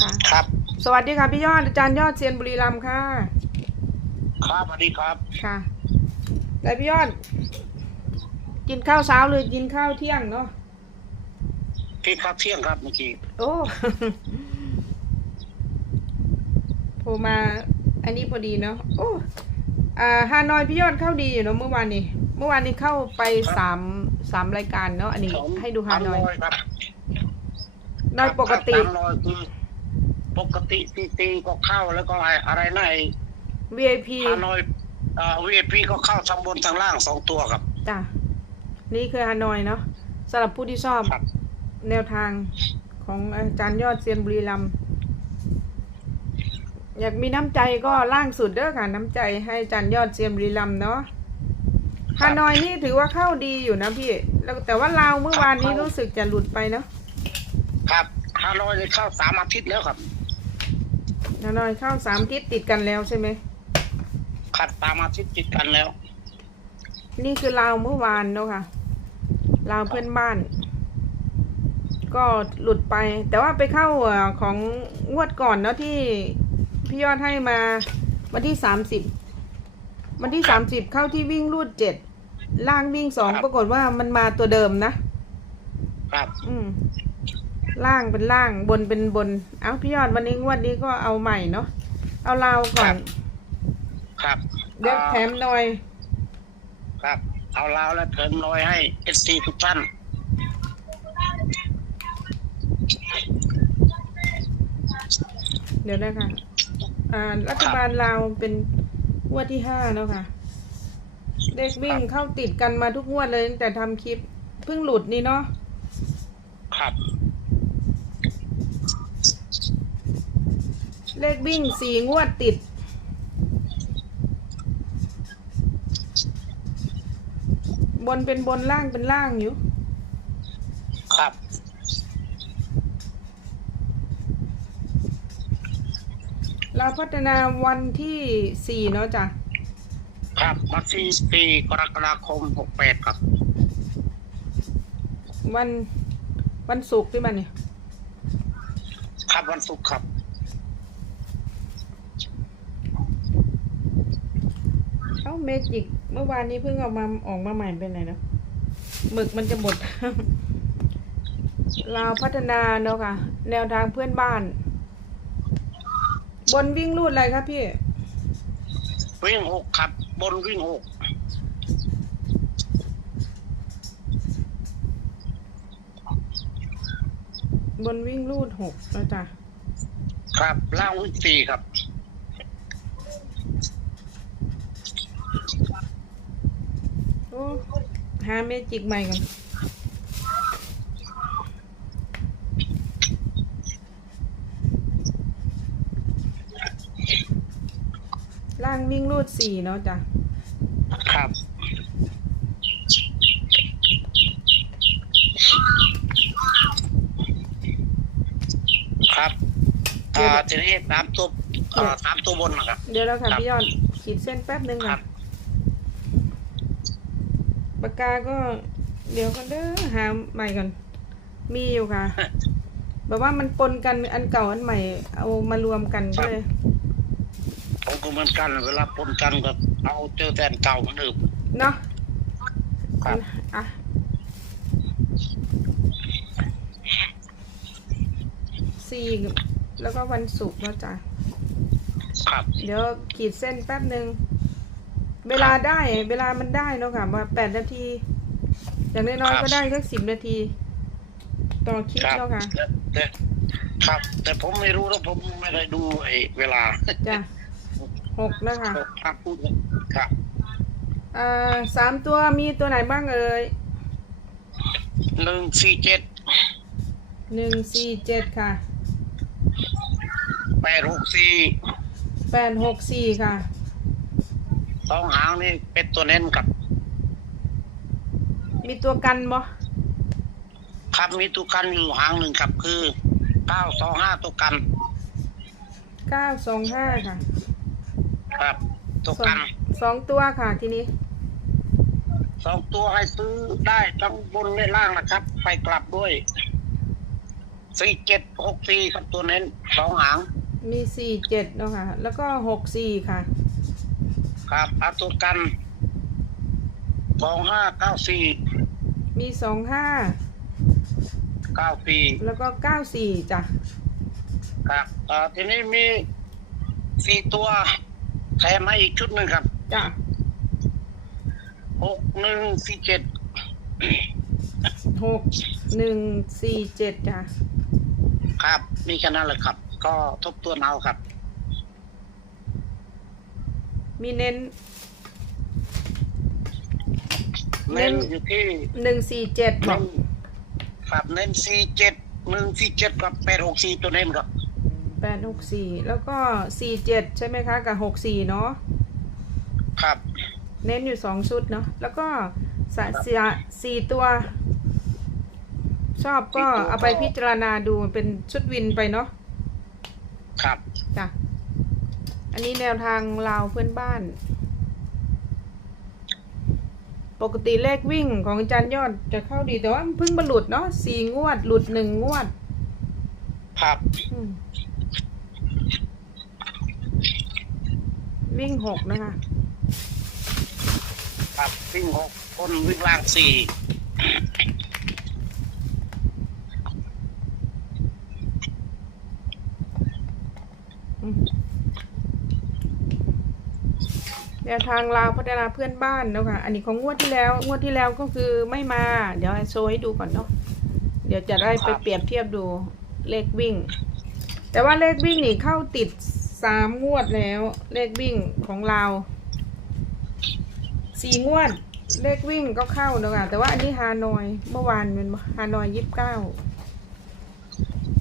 ค่ะ ครับ สวัสดีค่ะพี่ยอดอาจารย์ยอดเซียนบุรีรัมย์ค่ะ ครับสวัสดีครับค่ะแล้วพี่ยอด กินข้าวเช้าหรือกินข้าวเที่ยงเนาะพี่พักเที่ยงครับเมื่อกี้โอ้ โทรมา อันนี้พอดีเนาะโอ้อ่าฮานอยพี่ยอดเข้าดีอยู่เนาะเมื่อวานนี้ เมื่อวานนี้เข้าไปสามสามรายการเนาะอันนี้สองให้ดูฮานอยสมร้ครับนอยปกติ สามร้อยคือ ปกติตีตีก็เข้าแล้วก็อะไรนะไอ้ VIP ฮานอยอ่าวีพีก็เข้าทั้งบนทั้งล่างสองตัวครับ จ้ะนี่คือฮานอยเนาะสำหรับผู้ที่ชอบ ครับ แนวทางของอาจารย์ยอดเซียนบุรีรัมย์อยากมีน้ำใจก็ล่างสุดเด้อค่ะ น้ำใจให้อาจารย์ยอดเซียนบุรีรัมย์เนาะฮานอยนี่ถือว่าเข้าดีอยู่นะพี่ แล้วแต่ว่าลาวเมื่อวานนี้รู้สึกจะหลุดไปเนาะ ครับฮานอยเข้าสามอาทิตย์แล้วครับ ฮานอยเข้าสามทิศติดกันแล้วใช่ไหมขัดตามอาทิตย์ติดกันแล้ว นี่คือลาวเมื่อวานเนาะค่ะลาวเพื่อนบ้าน ก็หลุดไป แต่ว่าไปเข้าเอ่อของงวดก่อนเนาะที่พี่ยอดให้มาวันที่สามสิบวันที่สามสิบเข้าที่วิ่งรูดเจ็ดล่างวิ่งสองครับปรากฏว่ามันมาตัวเดิมนะครับ อืม ล่างเป็นล่างบนเป็นบน เอาพี่ยอดวันนี้งวดนี้ก็เอาใหม่เนาะเอาลาวก่อนครับเดี๋ยวแถมหน่อย ครับ เอาลาวและเถิมลอยให้เอสซีทุกท่านเดี๋ยวนะคะอ่า รัฐบาลลาวเป็นงวดที่ห้าเนาะค่ะเลขวิ่งเข้าติดกันมาทุกงวดเลยตั้งแต่ทำคลิปเพิ่งหลุดนี่เนาะครับ เลขวิ่งสี่งวดติด บนเป็นบนล่างเป็นล่างอยู่ ครับ เราพัฒนาวันที่สี่เนาะจ้ะ ครับวันที่ปีกรกฎาคมหกแปดครับ วันวันศุกร์ที่มันเนี่ย ครับวันศุกร์ครับ เอ้าเมจิกเมื่อวานนี้เพิ่งเอามาออกมาใหม่เป็นไหนเนาะหมึกมันจะหมดเราพัฒนาเนาะค่ะ แนวทางเพื่อนบ้าน บนวิ่งรูดอะไรครับพี่ วิ่งหกครับ บนวิ่งหกบนวิ่งรูดหกแล้วจ้ะครับล่างวิ่งสี่ครับ โอ้หาเมจิกใหม่ก่อนล่างวิ่งรูดสี่เนาะจ้ะ ครับ ครับอ่าทีนี้สามตัวอ่าสามตัวบนนะครับ เดี๋ยวแล้วค่ะครับพี่ยอดขีดเส้นแป๊บนึงครัค่ะบปากกาก็เดี๋ยวกันเด้อหาใหม่ก่อน มีอยู่ค่ะ แบบว่ามันปนกันอันเก่าอันใหม่ เอามารวมกันก็เลยผมก็เหมือนกันเวลาปนกันก็เอาเจอแต่อันเก่าเหมือนเดิมเนาะครับอะสี่แล้วก็วันศุกร์เนาะจ้ะครับเดี๋ยวขีดเส้นแป๊บหนึ่ง เวลาได้เวลามันได้เนาะค่ะมาแปดนาที อย่างน้อยๆก็ได้สักสิบนาที ต่อคลิปครับเนาะค่ะแต่แต่ครับ แต่ผมไม่รู้แล้วผมไม่ได้ดูไอ้เวลาจ้ะหกนะคะครับพูดเลยครับอ่าสามตัวมีตัวไหนบ้างเอ่ยหนึ่งสี่เจ็ดหนึ่งสี่เจ็ดค่ะแปดหกสี่แปดหกสี่ค่ะ สองหางนี่เป็นตัวเน้นครับ มีตัวกันบ่ครับมีตัวกันอยู่หางหนึ่งครับคือเก้าสองห้าตัวกันเก้าสองห้าค่ะครับตัวสอกังนสองตัวค่ะทีนี้สองตัวให้ซื้อได้ทั้งบนและล่างนะครับ ไปกลับด้วยสี่เจ็ดหกสี่ครับตัวเน้นสองหาง มีสี่เจ็ดเนาะค่ะ แล้วก็หกสี่ค่ะ ครับเอาตัวกันสองห้าเก้าสี่มีสองห้าเก้าสี่แล้วก็เก้าสี่จ้ะครับเอ่อทีนี้มีสี่ตัวแถมให้อีกชุดหนึ่งครับจ้ะหกหนึ่งสี่เจ็ดหกหนึ่งสี่เจ็ดจ้ะครับมีแค่นั้นแหละครับ ก็ทบทวนเอาครับ มีเน้น เน้เน้นนอยู่ที่หนึ่งสี่เจ็ดบเน้อกนครับเน้นสี่เจ็ดหนึ่งสี่เจ็ดกับแปดหกสี่ตัวเน้นครับแปดหกสี่แล้วก็สี่เจ็ดใช่ไหมคะ กับหกสี่เนาะครับ เน้นอยู่สองชุดเนาะแล้วก็สะเสียสี่ตัว ชอบก็เอาไปพิจารณาดูมันเป็นชุดวินไปเนาะครับจ้ะ อันนี้แนวทางลาวเพื่อนบ้าน ปกติเลขวิ่งของอาจารย์ยอดจะเข้าดีแต่ว่ามันเพิ่งมาหลุดเนาะสี่งวด หลุดหนึ่งงวด ครับ อืมวิ่งหกนะคะ ครับวิ่งหกคนวิ่งล่างสี่อืมแนวทางลาวพัฒนาเพื่อนบ้านเนาะค่ะ อันนี้ของงวดที่แล้ว งวดที่แล้วก็คือไม่มา เดี๋ยวโชว์ให้ดูก่อนเนาะ เดี๋ยวจะได้ไปเปรียบเทียบดูเลขวิ่ง แต่ว่าเลขวิ่งนี่เข้าติดสามงวดแล้ว เลขวิ่งของเราสี่งวด เลขวิ่งก็เข้าเนาะค่ะแต่ว่าอันนี้ฮานอย เมื่อวานเป็นฮานอยยี่สิบเก้า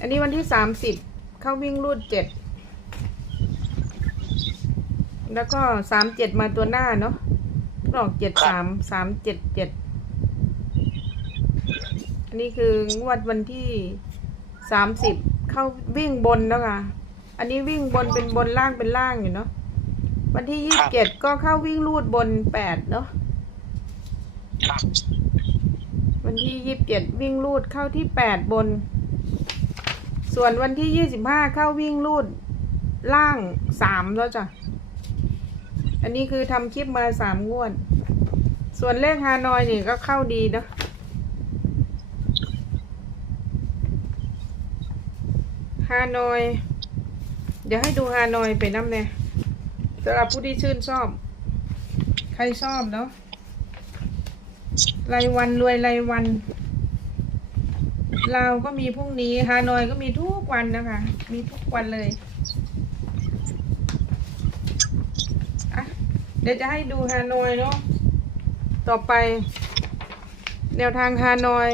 อันนี้วันที่สามสิบเข้าวิ่งรูดเจ็ด แล้วก็สามเจ็ดมาตัวหน้าเนาะออกเจ็ดสามสามเจ็ดเจ็ดอันนี้คืองวดวันที่สามสิบเข้าวิ่งบนแล้วค่ะ อันนี้วิ่งบนเป็นบนล่างเป็นล่างอยู่เนาะวันที่ยี่สิบเจ็ดก็เข้าวิ่งรูดบนแปดเนาะครับวันที่ยี่สิบเจ็ดวิ่งรูดเข้าที่แปดบน ส่วนวันที่ยี่สิบห้าเข้าวิ่งรูดล่างสามแล้วจ้ะ อันนี้คือทำคลิปมาสามงวด ส่วนเลขฮานอยนี่ก็เข้าดีเนาะฮานอย เดี๋ยวให้ดูฮานอยไปน้ำเนี่ยสำหรับผู้ที่ชื่นชอบ ใครชอบเนาะรายวันรวยรายวันเราก็มีพรุ่งนี้ฮานอยก็มีทุกวันนะคะ มีทุกวันเลยอะ เดี๋ยวจะให้ดูฮานอยเนาะต่อไป แนวทางฮานอย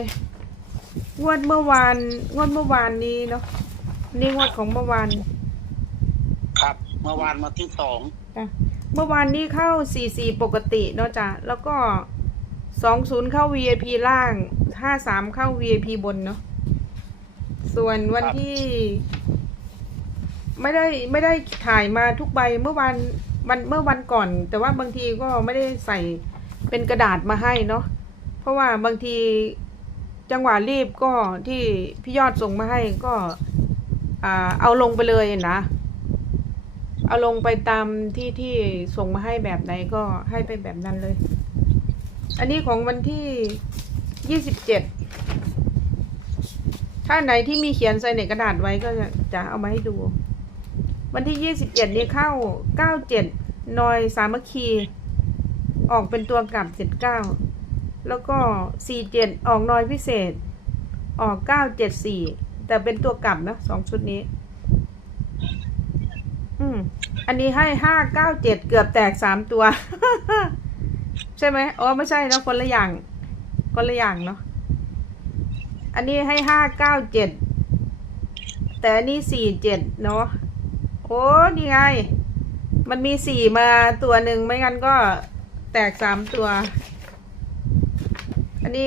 งวดเมื่อวานงวดเมื่อวานนี้เนาะนี่งวดของเมื่อวานครับ เมื่อวานมาที่สองจ้ะเมื่อวานนี้เข้า44ปกติเนาะจ้ะแล้วก็20เข้า VIP ล่าง53เข้า VIP บนเนาะส่วนวันที่ ไม่ได้ไม่ได้ถ่ายมาทุกใบเมื่อวัน วันเมื่อวันก่อน แต่ว่าบางทีก็ไม่ได้ใส่เป็นกระดาษมาให้เนาะเพราะว่าบางทีจังหวะรีบก็ที่พี่ยอดส่งมาให้ก็เอาลงไปเลยนะ เอาลงไปตามที่ที่ส่งมาให้แบบไหนก็ให้ไปแบบนั้นเลย อันนี้ของวันที่ยี่สิบเจ็ดถ้าไหนที่มีเขียนใส่ในกระดาษไว้ก็จะเอามาให้ดู วันที่ยี่สิบเจ็ดนี่เข้าเก้าเจ็ดนอยสามัคคี ออกเป็นตัวกลับเจ็ดเก้าแล้วก็สี่เจ็ดออกนอยพิเศษ ออกเก้าเจ็ดสี่แต่เป็นตัวกลับนะสองชุดนี้ อืม อันนี้ให้ห้าเก้าเจ็ดเกือบแตกสามตัว ใช่ไหมอ๋อไม่ใช่เนะคนละอย่าง คนละอย่างเนาะ อันนี้ให้ห้าเก้าเจ็ดแต่อันนี้สี่เจ็ดเนาะ โอ้นี่ไง มันมีสี่มาตัวหนึ่งไม่งั้นก็แตกสามตัว อันนี้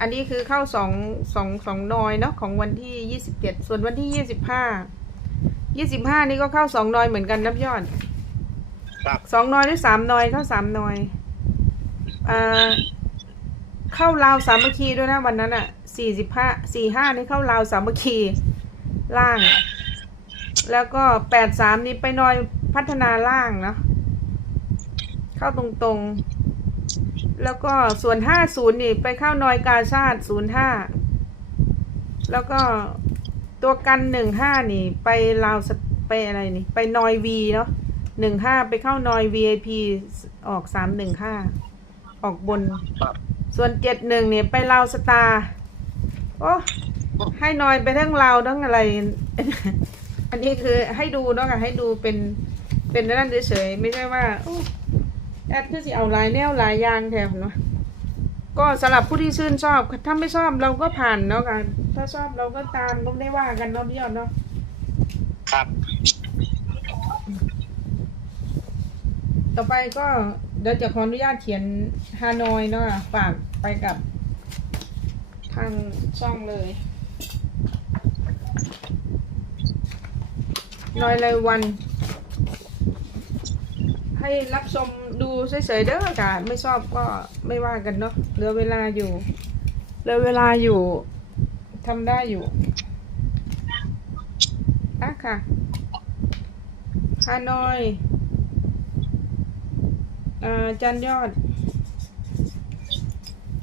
อันนี้คือเข้าสองสองสองนอยเนาะของวันที่ยี่สิบเจ็ดส่วนวันที่ยี่สิบห้ายี่สิบห้านี่ก็เข้าสองนอยเหมือนกันนับยอดครับสองนอยหรือสามนอยเข้าสามนอยอ่าเข้าลาวสามัคคีด้วยนะวันนั้นอะสี่สิบห้าสี่ห้านี่เข้าลาวสามัคคี ล่าง แล้วก็แปดสามนี่ไปนอยพัฒนาล่างเนาะเข้าตรงๆ แล้วก็ส่วนห้าศูนย์นี่ไปเข้านอยกาชาติศูนย์ห้าแล้วก็ตัวกันหนึ่งห้านี่ ไปลาวสไปอะไรนี่ ไปนอยวีเนาะหนึ่งห้าไปเข้านอย VIP ออกสามหนึ่งห้าออกบน ส่วนเจ็ดหนึ่งเนี่ยไปลาวสตาร์โอ้ให้นอยไปทั้งลาวทั้งอะไร อันนี้คือให้ดูเนาะค่ะให้ดูเป็นเป็นนั่นเฉยๆไม่ใช่ว่าโอ้แอดคือสิเอาหลายแนวหลายอย่างแถมเนาะก็สำหรับผู้ที่ชื่นชอบ ถ้าไม่ชอบเราก็ผ่านเนาะค่ะถ้าชอบเราก็ตามก็ไม่ได้ว่ากันเนาะพี่ยอดเนาะครับ ต่อไปก็เดี๋ยวจะขออนุญาตเขียนฮานอยเนาะค่ะฝากไปกับทางช่องเลย น้อยรายวัน ให้รับชมดูเฉยๆเด้อค่ะไม่ชอบก็ไม่ว่ากันเนาะเหลือเวลาอยู่เหลือเวลาอยู่ทำได้อยู่อะค่ะฮานอยอ่าจันยอด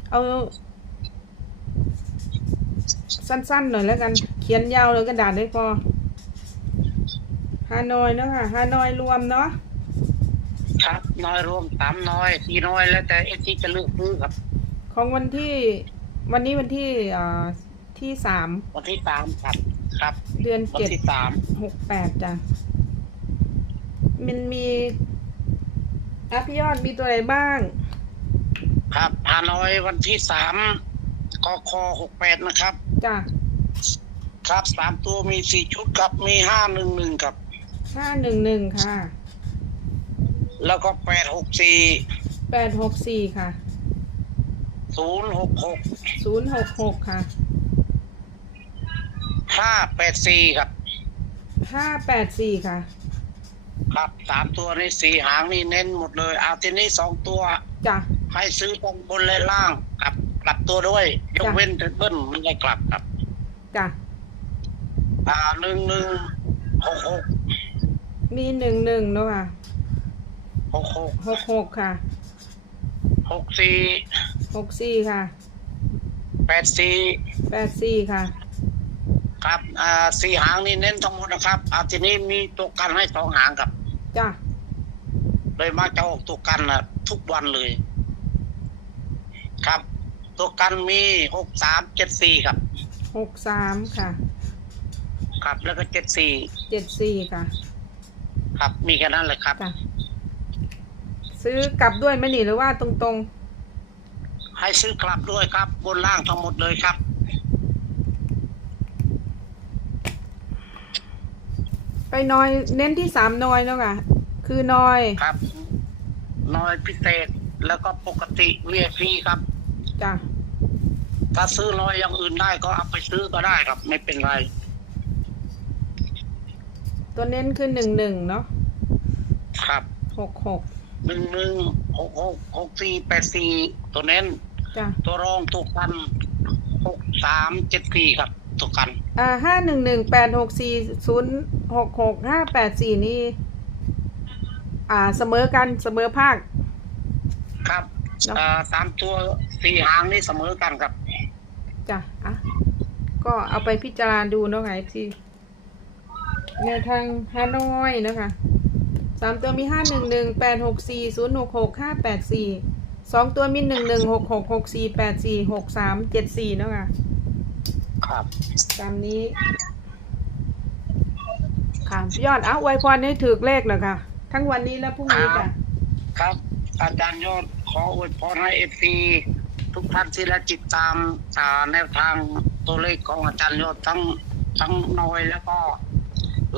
เอา สั้นๆหน่อยแล้วกัน เขียนยาวเลยกระดาษได้พอานอยเนาะค่ะฮานอยรวมเนาะครับน้อยรวมสามน้อยสี่น้อยแล้วแต่เอซีจะเลือกซื้อครับ ของวันที่วันนี้วันที่อ่าที่สามวันที่สามครับ ครับ เดือนวันเจ็ดที่สามหกแปดจ้ะมันมีอะพี่ยอดมีตัวอะไรบ้าง ครับฮานอยวันที่สามกคหกแปดนะครับ จ้ะ ครับสามตัวมีสี่ชุดครับมีห้าหนึ่งหนึ่งครับ ห้าหนึ่งหนึ่งค่ะแล้วก็แปดหกสี่แปดหกสี่ค่ะศูนย์หกหกศูนย์หกหกค่ะห้าแปดสี่ครับห้าแปดสี่ค่ะ ครับสามตัวนี้สี่หางนี่เน้นหมดเลยเอาทีนี้สองตัวจ้ะ ให้ซื้อตรงบนและล่างครับกลับตัวด้วย ยกจ้ะ เว้นเบิ้ลมันได้กลับครับ จ้ะอ่าหนึ่งหนึ่งหกหก มีหนึ่งหนึ่งเนาะค่ะหกหกหกหกค่ะหกสี่หกสี่ค่ะแปดสี่แปดสี่ค่ะ ครับอ่าสี่หางนี่เน้นทั้งหมดนะครับเอาทีนี้มีตัวกันให้สองหางครับจ้ะเลยมักจะออกตัวกันนะทุกวันเลย ครับ ตัวกันมีหกสามเจ็ดสี่ครับหกสามค่ะ ครับแล้วก็เจ็ดสี่เจ็ดสี่ค่ะ ครับ มีแค่นั้นเลยครับ จ้ะซื้อกลับด้วยไหมนี่หรือว่าตรงให้ซื้อกลับด้วยครับ บนล่างทั้งหมดเลยครับ ๆ ไปนอยเน้นที่สามนอยเนาะค่ะ คือนอยครับ น้อยพิเศษแล้วก็ปกติ VIP ครับ จ้ะถ้าซื้อน้อยอย่างอื่นได้ก็เอาไปซื้อก็ได้ครับ ไม่เป็นไร ตัวเน้นคือหนึ่งหนึ่งเนาะครับหกหกหนึ่งหนึ่งหกหกหกสี่แปดสี่ตัวเน้น จ้ะตัวรองตัวกันหกสามเจ็ดสี่ครับ ตัวกัน อ่าห้าหนึ่งหนึ่งแปดหกสี่ศูนย์หกหกห้าแปดสี่นี่ อ่าเสมอกันเสมอภาค ครับเนอะอ่าสามตัวสี่หางนี่เสมอกันครับ จ้ะอะก็เอาไปพิจารณาดูเนาะค่ะที่ แนวทางฮานอยเนาะคะสามตัวมีห้าหนึ่งหนึ่งแปดหกสี่ศูนย์หกหกห้าแปดสี่สองตัวมีหนึ่งหนึ่งหกหกหกสี่แปดสี่หกสามเจ็ดสี่เนาะค่ะครับตามนี้ ค่ะพี่ยอดเอาไวยพรให้ถือเลขหน่อยค่ะ ทั้งวันนี้และพรุ่งนี้จ้ะครับ อาจารย์ยอดขออวยพรให้เอฟซีทุกท่านที่ได้ติดตามอ่าแนวทางตัวเลขของอาจารย์ยอดทั้งทั้งน้อยแล้วก็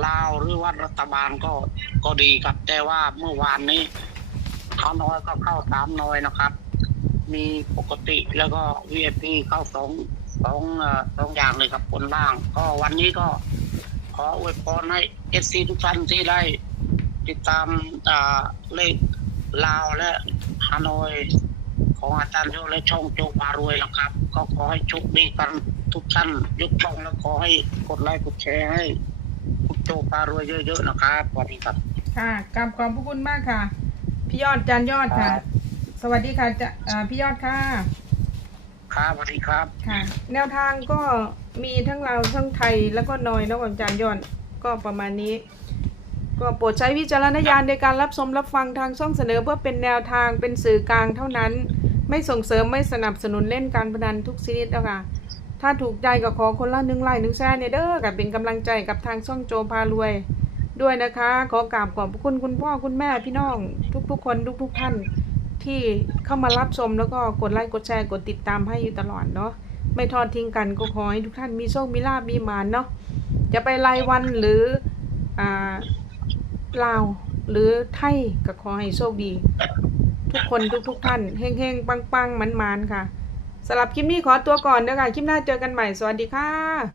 ลาวหรือว่ารัฐบาลก็ก็ดีครับ แต่ว่าเมื่อวานนี้เขาน้อยก็เข้าสามน้อยนะครับ มีปกติแล้วก็ VIP เข้าสองสองสองอย่างเลยครับบนล่าง ก็วันนี้ก็ขออวยพรให้เอฟซีทุกท่านที่ได้ ติดตามเลขลาวและฮานอยของอาจารย์โยและช่องโจกมารวยนะครับ ก็ขอให้โชคดีกันทุกท่านยกช่องแล้วขอให้กดไลค์กดแชร์ให้ โจกมารวยเยอะๆนะครับสวัสดีครับ ค่ะกราบขอบพระคุณมากค่ะ พี่ยอดจานยอดค่ะ ครับ สวัสดีค่ะจะอ่าพี่ยอดค่ะ ครับสวัสดีครับ ค่ะ แนวทางก็มีทั้งเราวทั้งไทยแล้วก็นอยนะของจานยอดก็ประมาณนี้ ก็โปรดใช้วิจารณญาณในการรับชมรับฟังทางช่องเสนอเพื่อเป็นแนวทางเป็นสื่อกลางเท่านั้น ไม่ส่งเสริมไม่สนับสนุนเล่นการพนันทุกชนิดนะคะ ถ้าถูกใจก็ขอคนละหนึ่งไลค์หนึ่งแชร์เนี่ยเด้อกับเป็นกำลังใจกับทางช่องโจพารวย ด้วยนะคะ ขอกราบขอบคุณคุณพ่อคุณแม่พี่น้อง ทุกๆคนทุกๆท่านที่เข้ามารับชมแล้วก็กดไลค์กดแชร์กดติดตามให้อยู่ตลอดเนาะไม่ทอดทิ้งกันก็ขอให้ทุกท่านมีโชคมีลาบมีหมานเนาะจะไปรายวันหรืออ่าลาวหรือไทยก็ขอให้โชคดี ทุกคนทุกๆท่านเฮงๆปังๆมันๆค่ะ สำหรับคลิปนี้ขอตัวก่อนนะคะคลิปหน้าเจอกันใหม่ สวัสดีค่ะ